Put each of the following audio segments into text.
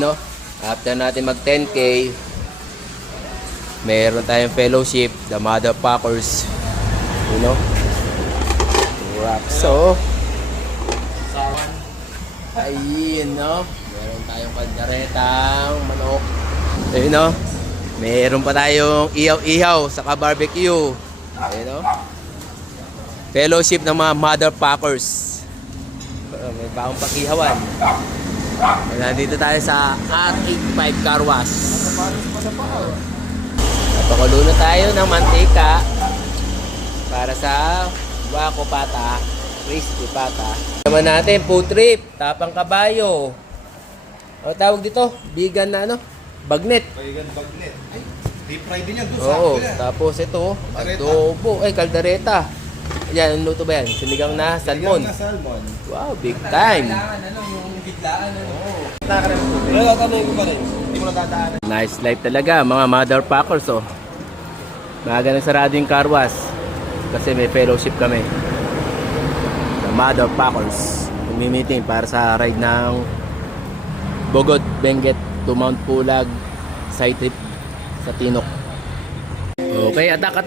No? After natin mag 10K, meron tayong fellowship, the motherfuckers. You know? Rock. So, ayun, no? Meron tayong kaldaretang manok. Ayun, no? Meron pa tayong ihaw-ihaw saka barbecue. Ayun, no? Fellowship ng mga motherfuckers. May bagong pakihawan. Nandito tayo sa R85 Car Wash. Napakulo na tayo ng mantika para sa Waco Pata, Crispy Pata. Naman natin, food trip, tapang kabayo. O tawag dito, vegan na ano? Bagnet. Vegan bagnet. Ay, deep fry din yan. Oo, tapos ito, adobo, kaldereta. Yan, ano luto ba yan? Sinigang na salmon. Sinigang na salmon. Wow, big time. Yung biglaan, Oo. Pero tatanungin ko pa rin. Hindi mo natadaanan. Nice life talaga, mga motherfuckers, oh. Maaga na sarado yung car wash. Kasi may fellowship kami. The motherfuckers. Meeting para sa ride ng Bogod, Benguet to Mount Pulag side trip sa Tinok. Okay, atak.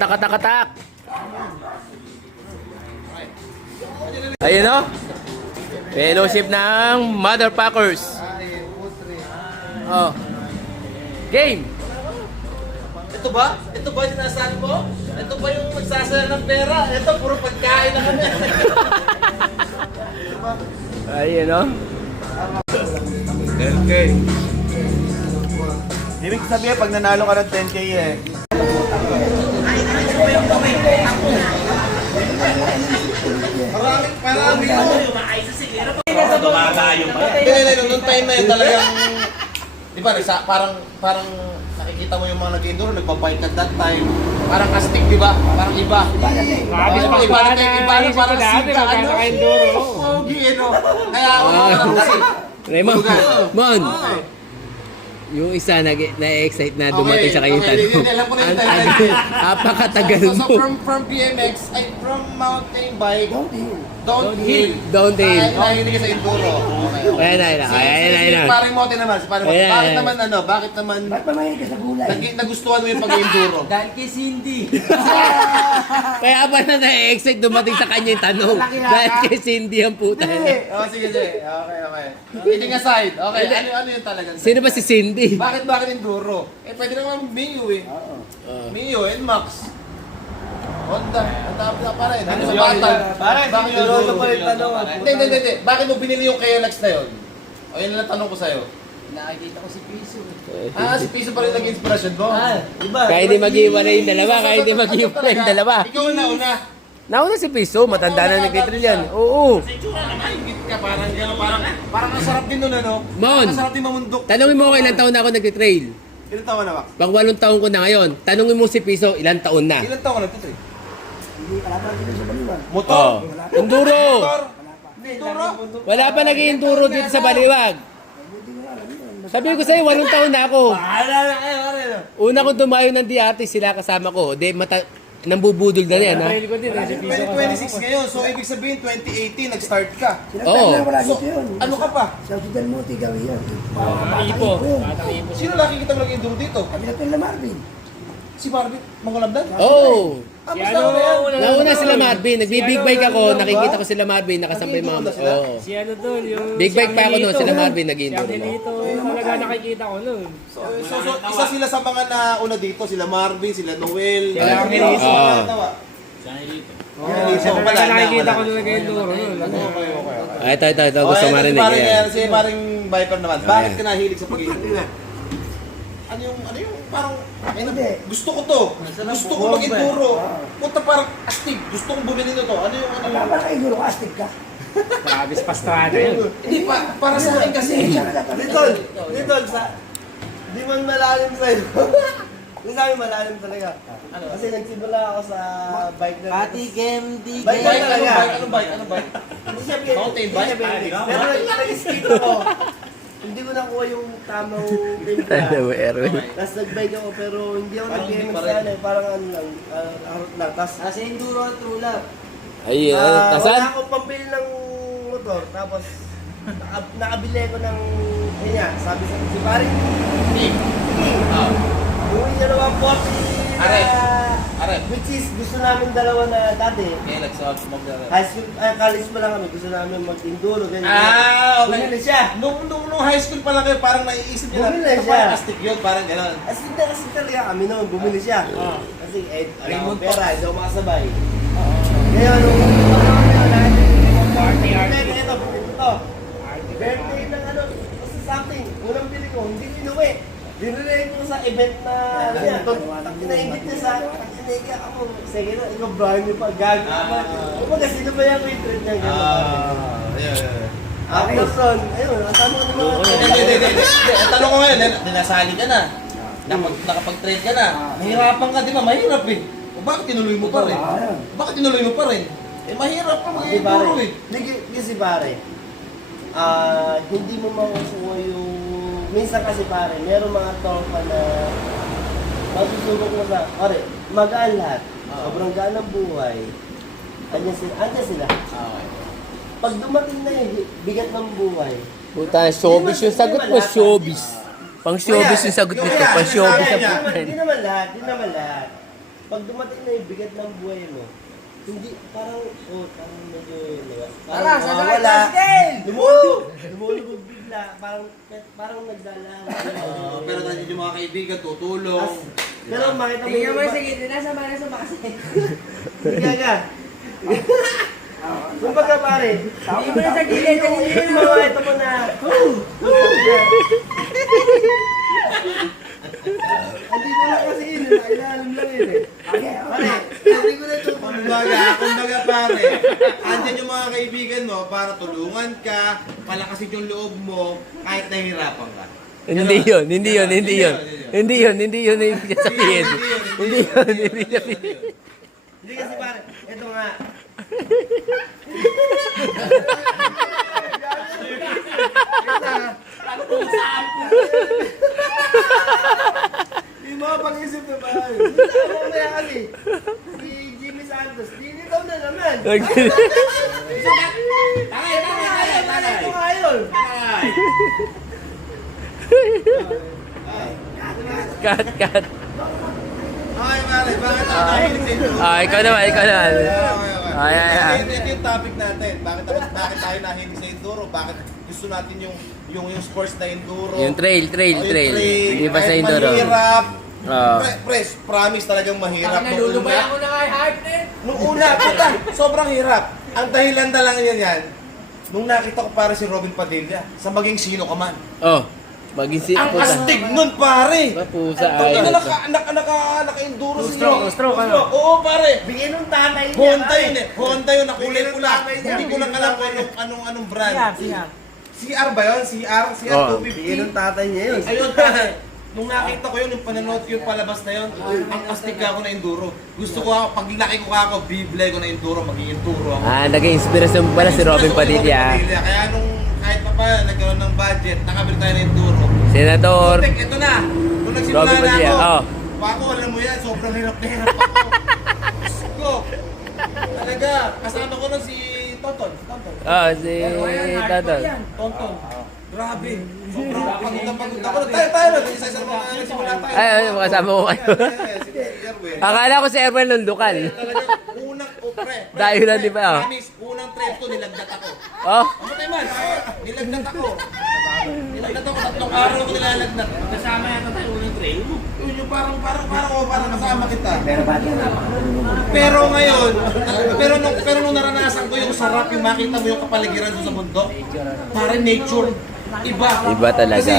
Ayun, no? Fellowship ng motherfuckers. Oh. Game. Ito ba? Ito ba sinasabi mo? Ito ba yung magsasaya ng pera? Ito, puro pagkain na kami. Ayun, no? 10K. Ibig sabihin, pag nanalo ka ng 10K eh. Marami nung time na yun talagang, di ba, parang nakikita mo yung mga nag-enduro, nagpapahit ka that time. Parang astig, di ba? Parang iba. Iba na parang sika, ano? Pogi, ano? Kaya ako kasi. Raymond, Mon! Yung isa na-excite na dumating sa kayo tanong. Alam ko na yung talaga. Apakatagal mo. So from BMX, ay from mountain bike, Don't hill. Nahilig ka sa enduro. Ayan. Si paring Mote naman, bakit naman Ba't ba mahilig ka sa gulay? nagustuhan mo yung pag-enduro? Dahil kay Cindy. Kaya ba na-excite dumating sa kanya yung tanong? Dahil kay Cindy ang puta. Sige. Okay. Kidding aside. Okay, ano yung talagang Sino ba si Cindy? Bakit enduro? Pwede naman Mio eh. Mio, NMAX. Honda, ang pa rin. Ano sa bata? Bakit yung pa rin tanong? Hindi. Bakit mo binili yung KLX na yun? O yun lang tanong ko sa'yo. Nakikita ko si Piso. Si Piso pa rin naging inspirasyon mo? Iba. Kaya hindi mag-iwalay yung dalawa. Ikaw na. Nauna si Piso, matanda na nag-trail yan. Oo. Sa itsura naman, higit ka, parang gano'n, parang ang sarap din nun, ano? Mon, Ang sarap din mamundok. tanungin mo ko ilang taon na ako nag-trail. Ilan taon na, Max? Pang 8 taon ko na ngayon. Tanungin mo si Piso, ilang taon na. Ilan taon ka nagtitrip? Hindi, wala pa dito sa Baliwan. Motor? Enduro. Enduro? Wala pa nag-enduro dito sa Baliwag. Sabi ko sa'yo, 8 taon na ako. Una kong tumayo ng DRT, sila kasama ko. Nambubudol na yan, ha? 2026 ngayon, so ibig sabihin 2018 nag-start ka. Oo. Wala dito yun. Ano ka pa? Sa Hospital Monte gawin yan. Ipo. Sino nakikita mo nag-enduro dito? Kabilat yung Lamarvin. Si Marvin Mangulabdan? Oo. Basta na yan. Nauna sila Marvin, nagbi-big bike ako, nakikita ko sila Marvin, nakasampay mga... Oo. Si ano doon, yung... Big bike pa ako noon, sila Marvin Si nag-enduro. Angelito, yung talaga nakikita ko noon. So, isa sila sa mga nauna dito, sila Marvin, sila Noel. Sila Angelito. So, Talaga nakikita ko nung nag-enduro noon. Ito, gusto marinig. Si Maring Viper naman, bakit ka nahilig sa pag-enduro? Ano yung parang, gusto ko to. Gusto ko mag-enduro. Punta parang astig. Gusto kong bumili nito. Ano yung Wala pa kayo, astig ka. Travis Pastrana yun. Hindi, para sa akin kasi. Litol, di man malalim sa'yo. Yung sabi malalim talaga. Kasi nagsimula ako sa bike na... Pati Gemdi. Bike talaga. Ano bike? Hindi siya Mountain bike? Hindi siya BMX. Pero nag-skate ako. Hindi ko nakuha yung tamang timpla. Erwin. Tapos nag-bike ako pero hindi ako nag-BMX sana eh. Parang ano lang, harot lang. Tapos Nasa enduro at true love. Ayun, wala tasan? akong pambili ng motor. Tapos nakabili ko ng, yun nga, sabi sa si pare, Team. Oh. yung niya naman 40 Are. na, Are. which is gusto namin dalawa na dati. Kaya nagsuot mag-dara. High school, college pa lang kami, gusto namin mag-enduro, ganyan. Ah, okay. Bumili siya. Nung high school pa lang kayo, parang naiisip nyo Bumili na, siya. parang astig yun, parang gano'n. Kasi talaga kami noon, bumili siya. Kasi wala akong Raymond pera, hindi ako makasabay. Ngayon, nung party, ito, birthday ng ano, kasi something, unang bili ko, hindi inuwi. Dinilay ko sa event na, nainggit niya sa, naiiyak ako. Sige na, ikaw Brian, yung pag-gago ka ba? Kumbaga, sino ba yung waitress niya? Yeah. After son, ayun, nasama ko naman. Hindi. Ang tanong ko ngayon, dinasali ka na. Nakapag-trade ka na. Mahirapan ka, di ba? Mahirap eh. O bakit tinuloy mo pa rin? Bakit tinuloy mo pa rin? Eh, mahirap ka Kasi pare, mag-enduro eh. kasi pare, hindi mo makukuha yung, minsan kasi pare, meron mga tropa na masusubok mo sa, pare, magaan lahat. Sobrang gaan ng buhay. Andyan sila. Pag dumating na yung bigat ng buhay, Puta, showbiz yung sagot mo, showbiz. Pang showbiz yung sagot nito, pang showbiz ang puta. Hindi naman lahat. Pag dumating na yung bigat ng buhay mo, hindi, parang medyo, Tara, sasakay nawawala. tayo, sige! Lumulubog bigla, parang nagdalaan. Pero nandiyan yung mga kaibigan, tutulong. Pero makita mo Tingnan mo iba- sa gitna, nasa mana sa bakasi. Hindi ka. Kumbaga pare, Hindi mo na sa gilid, ito kanina mo, na. ito mo na. Andito lang kasi yun, nailalim lang yun eh. Pare, hindi ko na ito. Kumbaga pare, andyan yung mga kaibigan mo para tulungan ka, palakasin yung loob mo, kahit nahihirapan ka. Hindi yun ibig sabihin. Hindi sabihin. Hindi kasi pare, ito nga. Yung mga pag-isip na pare. Mamaya kasi, si Jimmy Santos, dinitaw na naman. Tagay, ito nga yun. Cut. Okay pare, bakit ako nahilig sa ito? Ikaw naman. Ay. Ito yung topic natin. Bakit tayo nahilig sa enduro? Bakit gusto natin yung sports na enduro? Yung trail. Hindi ba sa Kahit enduro? mahirap. Oo. Promise talagang mahirap. Nalulubay ako na kay hype na yun. Nung una, puta, sobrang hirap. Ang dahilan na lang yan. Nung nakita ko para si Robin Padilla, sa maging sino ka man. Oh, maging Ang astig nun, pare! Pusa Pag ay. naka-enduro siya. Stroke, ano? Oo, pare. Bigyan ng tatay niya. Honda yun eh. Honda yun, nakulay pula. Hindi ko lang alam kung anong brand. CR ba yun? CR Oo. 250? Bigyan ng tatay niya yun. Ayun, pare. Nung nakita ko yun, yung pananood ko yung palabas na yun, ang astig ako na enduro. Gusto ko ako, pag laki ko ako, biblay ko na enduro, maging enduro ako. Naging inspirasyon pala si Robin Padilla. Kaya nung kahit pa pa nagkaroon ng budget, nakabili tayo ng enduro. Senador. Tek, ito na. Nung nagsimula Robin na Padilla, ako, oh. Paco, alam mo yan, sobrang hirap na hirap ako. Gusto. Talaga, kasama ko na si Tonton. Si Tato. Tonton. Grabe. Sobrang pagod ako. Tayo, isa-isa mga nagsimula tayo. Ay, makasama ko kayo. Sige, Erwin. Akala ko si Erwin ng lokal. Talagang unang, pre. Dahil na, di ba? Promise, unang trip ko, nilagdat ako. Oh, Amatay man, nilagdat ako. Nilagdat ako, 3 araw ko nilalagnat. Kasama yata tayo unang trail mo. Yun yung parang kasama kita. Pero ngayon, pero nung naranasan ko yung sarap, yung makita mo yung kapaligiran doon sa bundok, parang nature, iba. Iba talaga. Kasi,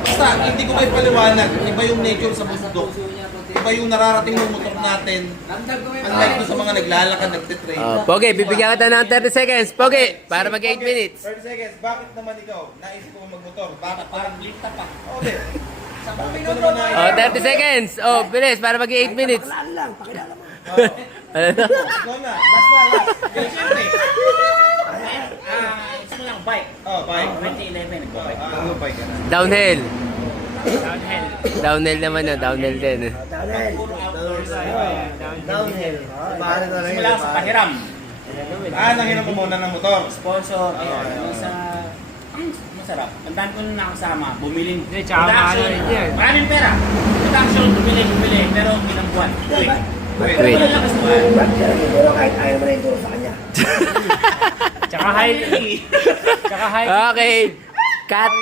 basta, hindi ko kayo paliwanag, iba yung nature sa bundok. Iba yung nararating ng motor natin. Unlike doon sa mga naglalakad, nagtitrain. Pogi, bibigyan kita ng 30 seconds. Pogi, para mag 8 minutes. 30 seconds, bakit naman ikaw? Naisip ko magmotor, bakit parang lifta pa? Okay. Sa minuto naman 30 seconds. Bilis, para mag 8 minutes. Pakilala lang, pakilala mo. Ano na? Ikaw na, last. Siyempre. Gusto mo lang bike. Bike. 2011, nagbabike. Bike ka na. Downhill. Downhill. Downhill naman yun, downhill din. Dahil, Puro outdoors. Downhill. Pare talaga. Simula sa pahiram. Nanghiram mo muna ng motor. Sponsor. Yung sa Ang masarap. Ang dami ko na nakasama. Bumili. tsaka mahal rin yan. Maraming pera. Production, bumili. Pero ilang buwan. Wait. Wait. Wala lakas buwan. Pero kahit ayaw mo na ituro sa kanya. Tsaka high. Okay. Cut.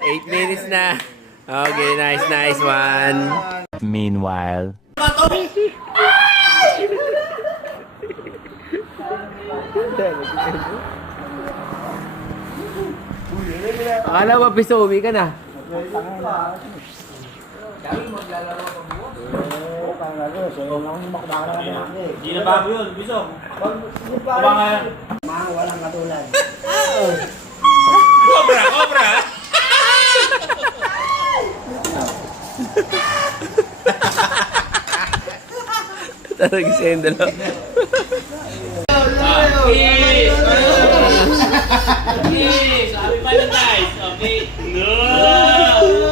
8 minutes na. Okay, nice one. Meanwhile. Akala mo, piso, uwi ka na. Hindi na bago yun. Bisong. Mga walang katulad. Cobra. Talaga siya yung dalawa. Kiss. Happy Valentine's. Okay. No.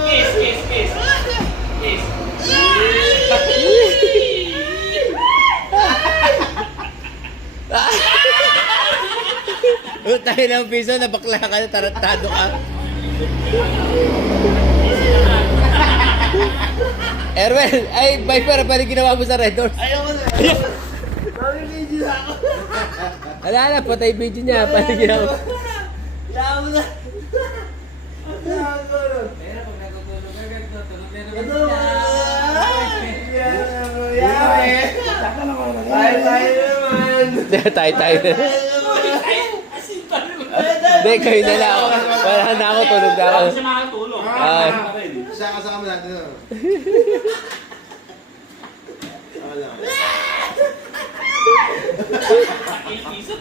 Kiss. Kiss. Tayo ng piso, nabakla ka na, tarantado ka. Erwin, ay, Viper, pwede ginawa mo sa Red Doors. Ayoko na. Mami, video na ako. Wala na, patay video niya, pwede ginawa. Yaman mo na. Yaman mo na. Ito ba? Yaman mo. Tayo naman. Tayo. Hindi, kayo na lang. Wala na ako, tulog na ako. Siya makatulog. Siya kasama natin. Wala. Hindi siya